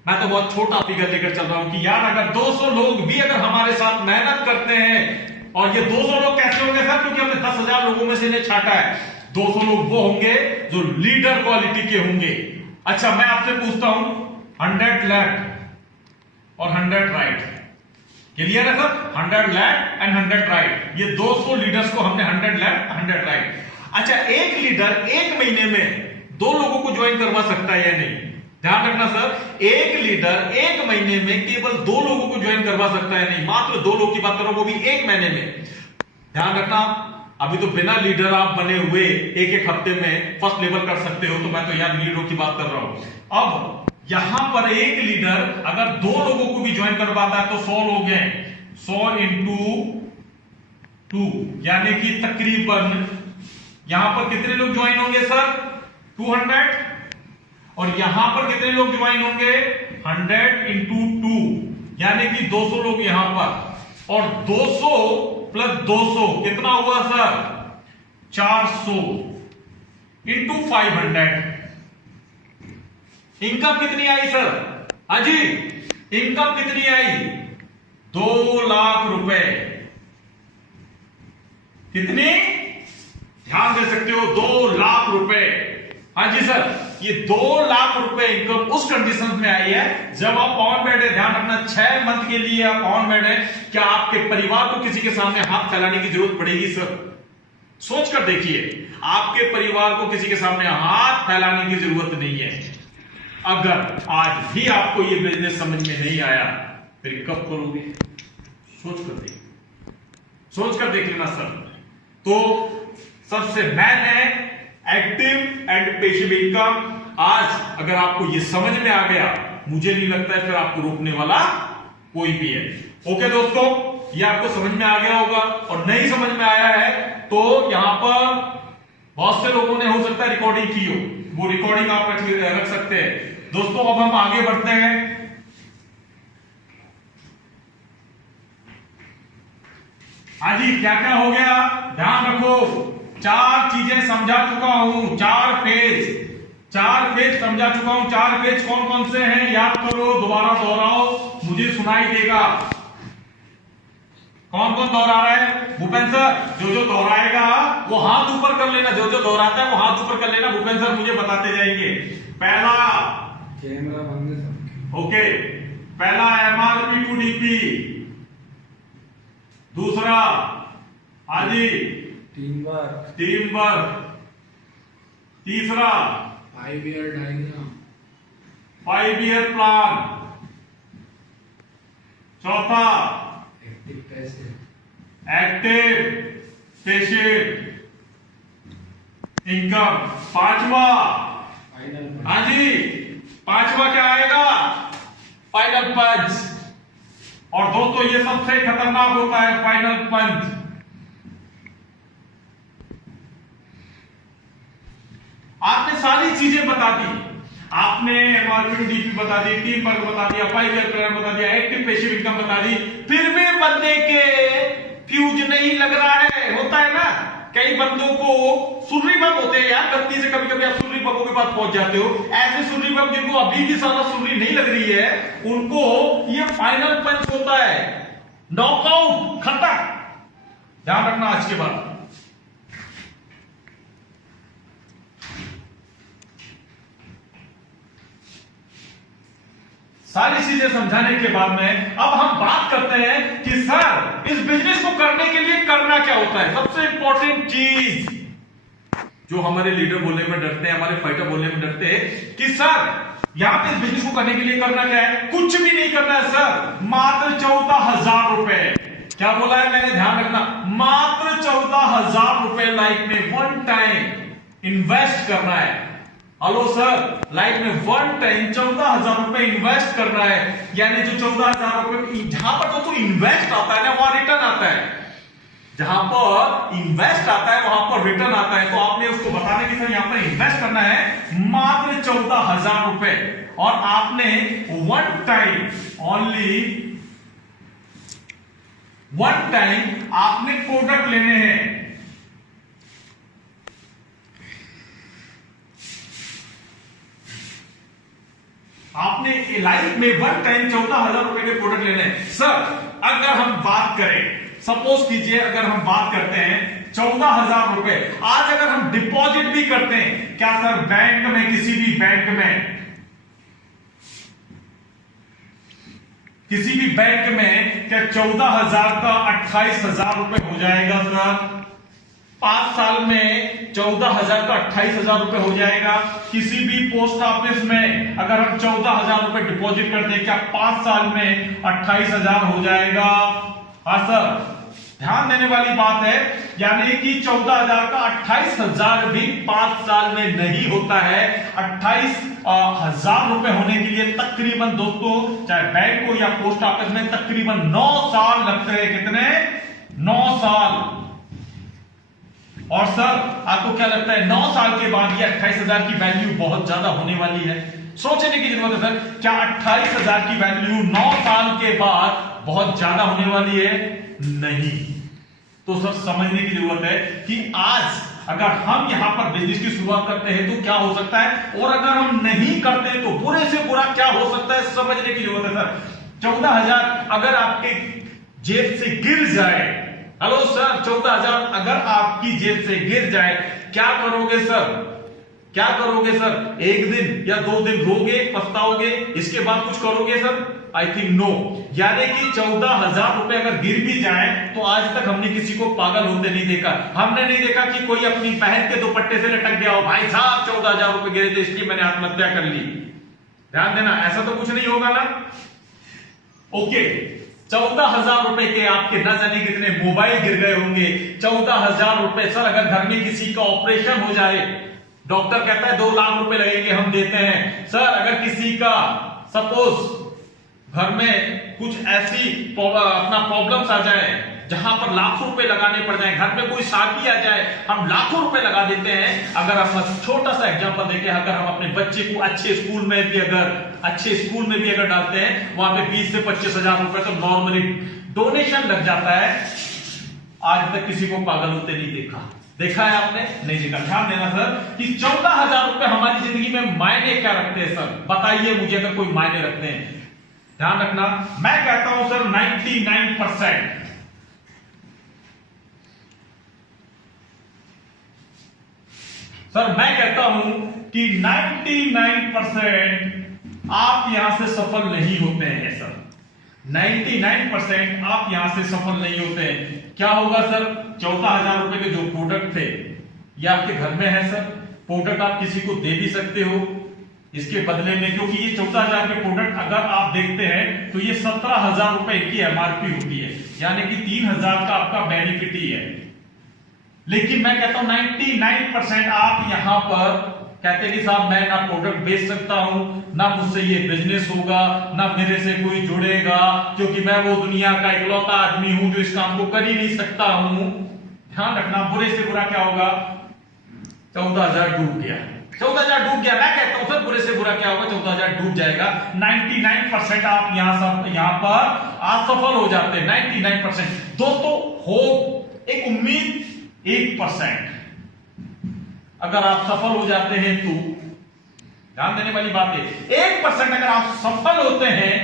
मैं तो बहुत छोटा फिगर लेकर चल रहा हूं कि यार अगर 200 लोग भी अगर हमारे साथ मेहनत करते हैं, और ये 200 लोग कैसे होंगे सर? क्योंकि हमने 10,000 लोगों में से इन्हें छांटा है। 200 लोग वो होंगे जो लीडर क्वालिटी के होंगे। अच्छा, मैं आपसे पूछता हूं, 100 लेफ्ट और 100 राइट, क्लियर है सर? 100 लेफ्ट एंड 100 राइट, ये 200 लीडर्स को हमने 100 लेफ्ट 100 राइट। अच्छा, एक लीडर एक महीने में 2 लोगों को ज्वाइन करवा सकता है या नहीं? ध्यान रखना सर, एक लीडर एक महीने में केवल 2 लोगों को ज्वाइन करवा सकता है, नहीं, मात्र 2 लोगों की बात करो, वो भी एक महीने में। ध्यान रखना, अभी तो बिना लीडर आप बने हुए एक हफ्ते में फर्स्ट लेवल कर सकते हो, तो मैं तो यार लीडरों की बात कर रहा हूं। अब यहां पर एक लीडर अगर 2 लोगों को भी ज्वाइन करवाता है तो 100 लोग हैं, 100 इंटू 2, यानी कि तकरीबन यहां पर कितने लोग ज्वाइन होंगे सर? 200। और यहां पर कितने लोग ज्वाइन होंगे? 100 इंटू 2, यानी कि 200 लोग यहां पर, और 200 प्लस 200 कितना हुआ सर? 400 इंटू 500। इनकम कितनी आई सर? हाँ जी, इनकम कितनी आई? 2 लाख रुपए। कितनी? ध्यान दे सकते हो, 2 लाख रुपए। हाँ जी सर, ये 2 लाख रुपए इनकम उस कंडीशन में आई है जब आप ऑन बेड है। ध्यान रखना, 6 मंथ के लिए आप ऑन बेड है। क्या आपके परिवार को किसी के सामने हाथ फैलाने की जरूरत पड़ेगी सर? सोच कर देखिए, आपके परिवार को किसी के सामने हाथ फैलाने की जरूरत नहीं है। अगर आज भी आपको ये बिजनेस समझ में नहीं आया, फिर कब करोगे? सोच कर देख लेना सर। तो सबसे मेन है एक्टिव एंड पैसिव इनकम। आज अगर आपको ये समझ में आ गया, मुझे नहीं लगता है फिर आपको रोकने वाला कोई भी है। ओके दोस्तों, ये आपको समझ में आ गया होगा। और नहीं समझ में आया है तो यहां पर बहुत से लोगों ने हो सकता है रिकॉर्डिंग की हो, वो रिकॉर्डिंग आप रख सकते हैं। दोस्तों अब हम आगे बढ़ते हैं। हाँ जी, क्या क्या हो गया ध्यान रखो। 4 चीजें समझा चुका हूं, 4 फेज समझा चुका हूं। 4 फेज कौन कौन से हैं याद करो, दोबारा दोहराओ, मुझे सुनाई देगा। कौन कौन दोहरा रहा है? भूपेंद्र सर, जो दोहराएगा वो हाथ ऊपर कर लेना। जो दोहराता है वो हाथ ऊपर कर लेना। भूपेंद्र सर मुझे बताते जाएंगे। पहला कैमरा बंद है सबके। ओके, पहला एमआरपी टू डीपी। दूसरा आदि टीम वर्क। तीसरा 5 ईयर डायग्राम। 5 year plan. चौथा एक्टिव पैसिव इनकम। पांचवा, फाइनल। हाँ जी, पांचवा क्या आएगा? Final punch. और दोस्तों ये सबसे खतरनाक होता है फाइनल पंच। आपने सारी चीजें बता दी, आपने एमआरपी डीपी बता दी, टीम वर्क बता दिया, 5 ईयर प्लान बता दिया, एक्टिव पैसिव इनकम बता दी, फिर भी बंदे के फ्यूज नहीं लग रहा है। होता है ना, कई बंदों को सुर्री बम होते हैं यार, गलती से कभी कभी आप सुर्री बमों के पास पहुंच जाते हो। ऐसे सुर्री बम जिनको अभी भी सारा सुर्री नहीं लग रही है, उनको ये फाइनल पंच होता है, नॉकआउट, खत्म। ध्यान रखना आज के बाद। सारी चीजें समझाने के बाद में अब हम बात करते हैं कि सर इस बिजनेस को करने के लिए करना क्या होता है। सबसे इंपॉर्टेंट चीज जो हमारे लीडर बोलने में डरते हैं, हमारे फाइटर बोलने में डरते हैं कि सर यहां पे इस बिजनेस को करने के लिए करना क्या है? कुछ भी नहीं करना है सर, मात्र 14,000 रुपए। क्या बोला है मैंने? ध्यान रखना, मात्र 14,000 रुपए लाइफ में वन टाइम इन्वेस्ट करना है। हेलो सर, लाइफ में वन टाइम 14,000 रुपए इन्वेस्ट करना है। यानी जो 14,000 रुपए जहां पर तो इन्वेस्ट आता है ना, वहां रिटर्न आता है। जहां पर इन्वेस्ट आता है वहां पर रिटर्न आता है। तो आपने उसको बताने की सर यहां पर इन्वेस्ट करना है मात्र 14,000 रुपए। और आपने one time, only one time आपने प्रोडक्ट लेने हैं। आपने लाइफ में वन टाइम 14,000 रुपए के प्रोडक्ट लेने हैं। सर अगर हम बात करें, सपोज कीजिए अगर हम बात करते हैं 14,000 रुपए, आज अगर हम डिपॉजिट भी करते हैं, क्या सर बैंक में, किसी भी बैंक में, किसी भी बैंक में क्या 14,000 का 28,000 रुपए हो जाएगा सर? 5 साल में 14,000 का 28,000 रुपए हो जाएगा। किसी भी पोस्ट ऑफिस में अगर हम 14,000 रुपए डिपॉजिट करते हैं, क्या 5 साल में 28,000 हो जाएगा? हाँ सर, ध्यान देने वाली बात है। यानी कि 14,000 का 28,000 भी 5 साल में नहीं होता है। 28,000 रुपए होने के लिए तकरीबन दोस्तों, चाहे बैंक हो या पोस्ट ऑफिस में, तकरीबन 9 साल लगते हैं। कितने? 9 साल। और सर आपको क्या लगता है 9 साल के बाद ये 28,000 की वैल्यू बहुत ज्यादा होने वाली है? सोचने की जरूरत है सर, क्या 28,000 की वैल्यू 9 साल के बाद बहुत ज्यादा होने वाली है? नहीं। तो सर समझने की जरूरत है कि आज अगर हम यहां पर बिजनेस की शुरुआत करते हैं तो क्या हो सकता है, और अगर हम नहीं करते तो बुरे से बुरा क्या हो सकता है, समझने की जरूरत है सर। 14,000 अगर आपके जेब से गिर जाए, हेलो सर, 14,000 अगर आपकी जेब से गिर जाए, क्या करोगे सर, क्या करोगे सर? एक दिन या 2 दिन रोगे, पछताओगे, इसके बाद कुछ करोगे सर? आई थिंक नो। यानी कि 14,000 रुपए अगर गिर भी जाए तो आज तक हमने किसी को पागल होते नहीं देखा। हमने नहीं देखा कि कोई अपनी बहन के दुपट्टे से लटक गया हो, भाई साहब 14,000 रुपए गिरे थे इसलिए मैंने आत्महत्या कर ली। ध्यान देना, ऐसा तो कुछ नहीं होगा ना। ओके, 14,000 रुपए के आपके न जाने कितने मोबाइल गिर गए होंगे। 14,000 रुपए सर, अगर घर में किसी का ऑपरेशन हो जाए, डॉक्टर कहता है 2 लाख रुपए लगेंगे, हम देते हैं। सर अगर किसी का सपोज घर में कुछ ऐसी अपना प्रॉब्लम्स आ जाए जहां पर लाखों रुपए लगाने पड़ जाए, घर में कोई शादी आ जाए, हम लाखों रुपए लगा देते हैं। अगर हम छोटा सा एग्जांपल देखें, अगर हम अपने बच्चे को अच्छे स्कूल में भी अगर डालते हैं, वहां पे 20 से 25,000 रुपए तो नॉर्मली डोनेशन लग जाता है। आज तक किसी को पागल होते नहीं देखा है आपने? नहीं देखा। ध्यान देना सर कि 14,000 रुपए हमारी जिंदगी में मायने क्या रखते हैं सर, बताइए मुझे अगर कोई मायने रखते हैं। ध्यान रखना, मैं कहता हूं सर 99%। सर मैं कहता हूं कि 99% आप यहां से सफल नहीं होते हैं सर। 99% आप यहां से सफल नहीं होते हैं। क्या होगा सर? 14,000 रुपए के जो प्रोडक्ट थे ये आपके घर में है सर, प्रोडक्ट आप किसी को दे भी सकते हो इसके बदले में, क्योंकि ये 14,000 के प्रोडक्ट अगर आप देखते हैं तो ये 17,000 रुपए की एमआरपी होती है, यानी कि 3,000 का आपका बेनिफिट ही है। लेकिन मैं कहता हूं 99% आप यहां पर कहते हैं कि साहब मैं ना प्रोडक्ट बेच सकता हूं, ना मुझसे ये बिजनेस होगा, ना मेरे से कोई जुड़ेगा, क्योंकि मैं वो दुनिया का इकलौता आदमी हूं जो इस काम को कर ही नहीं सकता हूं। ध्यान रखना, बुरे से बुरा क्या होगा? 14,000 डूब गया। 14,000 डूब गया। मैं कहता हूं सर बुरे से बुरा क्या होगा? 14,000 डूब जाएगा। 99% आप यहां पर असफल हो जाते हैं। 99% दोस्तों, होप एक उम्मीद 1%। अगर आप सफल हो जाते हैं तो ध्यान देने वाली बात है, 1% अगर आप सफल होते हैं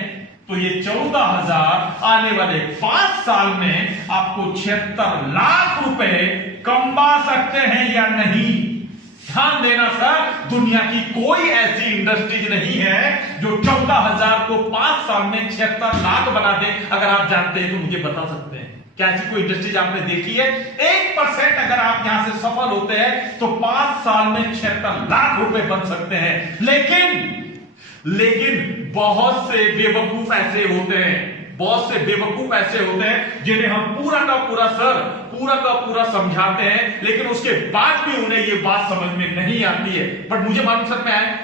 तो ये 14,000 आने वाले 5 साल में आपको 76 लाख रुपए कमा सकते हैं या नहीं। ध्यान देना सर, दुनिया की कोई ऐसी इंडस्ट्रीज नहीं है जो 14,000 को 5 साल में 76 लाख बना दे। अगर आप जानते हैं तो मुझे बता सकते हैं, क्या ऐसी कोई इंडस्ट्रीज आपने देखी है? 1% अगर आप यहां से सफल होते हैं तो 5 साल में 76 लाख रुपए बन सकते हैं। लेकिन बहुत से बेवकूफ ऐसे होते हैं जिन्हें हम पूरा का पूरा समझाते हैं, लेकिन उसके बाद भी उन्हें ये बात समझ में नहीं आती है। बट मुझे मालूम सर,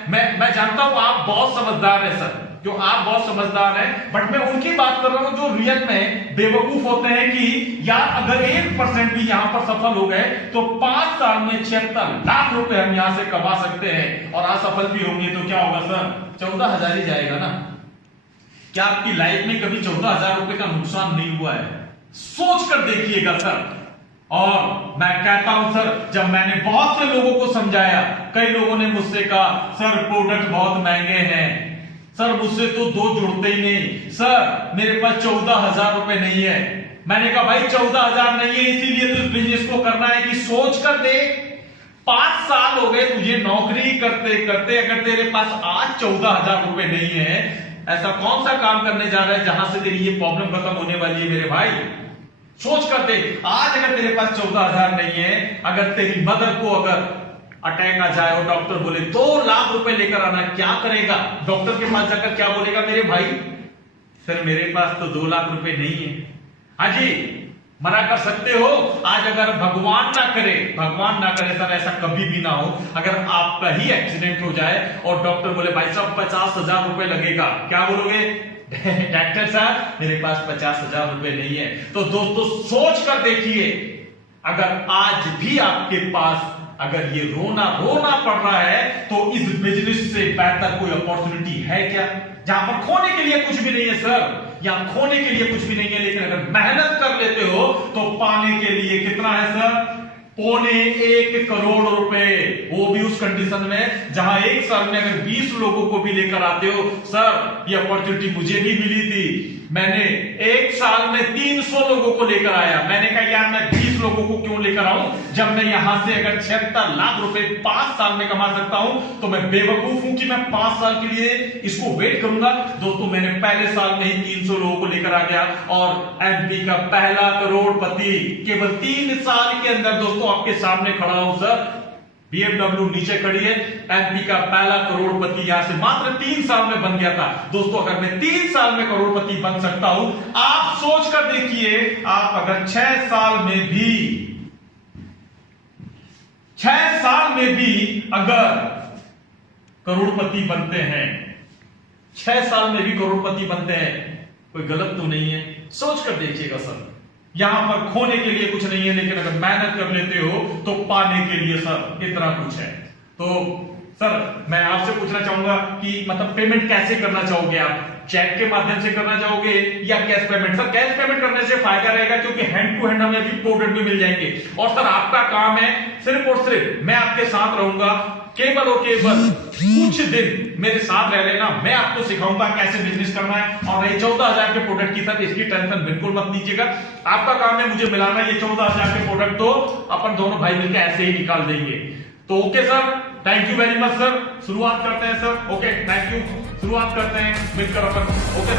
मैं जानता हूं आप बहुत समझदार हैं सर, आप बहुत समझदार हैं, बट मैं उनकी बात कर रहा हूं जो रियल में बेवकूफ होते हैं कि यार अगर 1% भी यहां पर सफल हो गए तो 5 साल में 76 लाख रुपए हम यहां से कमा सकते हैं। और असफल भी होंगे तो क्या होगा सर? 14,000 ही जाएगा ना। क्या आपकी लाइफ में कभी 14,000 रुपए का नुकसान नहीं हुआ है? सोच कर देखिएगा सर। और मैं कहता हूं सर, जब मैंने बहुत से लोगों को समझाया, कई लोगों ने मुझसे कहा सर प्रोडक्ट बहुत महंगे हैं, सर मुझसे तो 2 जुड़ते ही नहीं, सर मेरे पास 14,000 रुपए नहीं है। मैंने कहा भाई 14,000 नहीं है इसीलिए तो इस बिजनेस को करना है कि सोच कर दे, 5 साल हो गए तुझे नौकरी करते करते, अगर तेरे पास आज 14,000 रुपए नहीं है, ऐसा कौन सा काम करने जा रहा है जहां से तेरी ये प्रॉब्लम खत्म होने वाली है मेरे भाई? सोच कर दे, आज अगर तेरे पास 14,000 नहीं है, अगर तेरी मदर को अगर अटैक आ जाए और डॉक्टर बोले 2 लाख रुपए लेकर आना, क्या करेगा? डॉक्टर के पास जाकर क्या बोलेगा? मेरे भाई सर मेरे पास तो 2 लाख रुपए नहीं है। हाँ जी, मना कर सकते हो। आज अगर भगवान ना करे सर, ऐसा कभी भी ना हो, अगर आपका ही एक्सीडेंट हो जाए और डॉक्टर बोले भाई साहब 50,000 रुपए लगेगा, क्या बोलोगे? डॉक्टर साहब मेरे पास 50,000 रुपए नहीं है। तो दोस्तों सोच कर देखिए, अगर आज भी आपके पास अगर ये रोना पड़ रहा है तो इस बिजनेस से बेहतर कोई अपॉर्चुनिटी है क्या? जहां पर खोने के लिए कुछ भी नहीं है सर, यहां खोने के लिए कुछ भी नहीं है, लेकिन अगर मेहनत कर लेते हो तो पाने के लिए कितना है सर? 1.25 करोड़ रुपए, वो भी उस कंडीशन में जहां एक साल में अगर 20 लोगों को भी लेकर आते हो। सर ये अपॉर्चुनिटी मुझे भी मिली थी, मैंने एक साल में 300 लोगों को लेकर आया। मैंने कहा यार मैं 20 लोगों को क्यों लेकर आऊं, जब मैं यहां से अगर 76 लाख रुपए 5 साल में कमा सकता हूं, तो मैं बेवकूफ हूं कि मैं 5 साल के लिए इसको वेट करूंगा। दोस्तों मैंने पहले साल में ही 300 लोगों को लेकर आ गया और एमपी का पहला करोड़पति केवल 3 साल के अंदर दोस्तों आपके सामने खड़ा हूं सर। BMW नीचे खड़ी है, एमपी का पहला करोड़पति यहां से मात्र 3 साल में बन गया था। दोस्तों अगर मैं 3 साल में करोड़पति बन सकता हूं, आप सोच कर देखिए, आप अगर 6 साल में भी अगर करोड़पति बनते हैं, 6 साल में भी करोड़पति बनते हैं, कोई गलत तो नहीं है। सोच कर देखिएगा सर, यहां पर खोने के लिए कुछ नहीं है, लेकिन अगर मेहनत कर लेते हो तो पाने के लिए सर इतना कुछ है। तो सर मैं आपसे पूछना चाहूंगा कि मतलब पेमेंट कैसे करना चाहोगे आप? चेक के माध्यम से करना चाहोगे या cash payment? Sir cash payment करने से फायदा रहेगा क्योंकि हैंड टू हैंड हमें अभी प्रोडक्ट भी मिल जाएंगे। और सर आपका काम है सिर्फ और सिर्फ, मैं आपके साथ रहूंगा केवल और केवल कुछ दिन मेरे साथ रह लेना, मैं आपको सिखाऊंगा कैसे बिजनेस करना है। और ये 14,000 के प्रोडक्ट की सर इसकी टेंशन बिल्कुल मत लीजिएगा, आपका काम है मुझे मिलाना। ये 14,000 के प्रोडक्ट तो अपन दोनों भाई मिलकर ऐसे ही निकाल देंगे। तो okay sir, thank you very much sir. शुरुआत करते हैं सर। ओके थैंक यू, शुरुआत करते हैं मिलकर अपन। ओके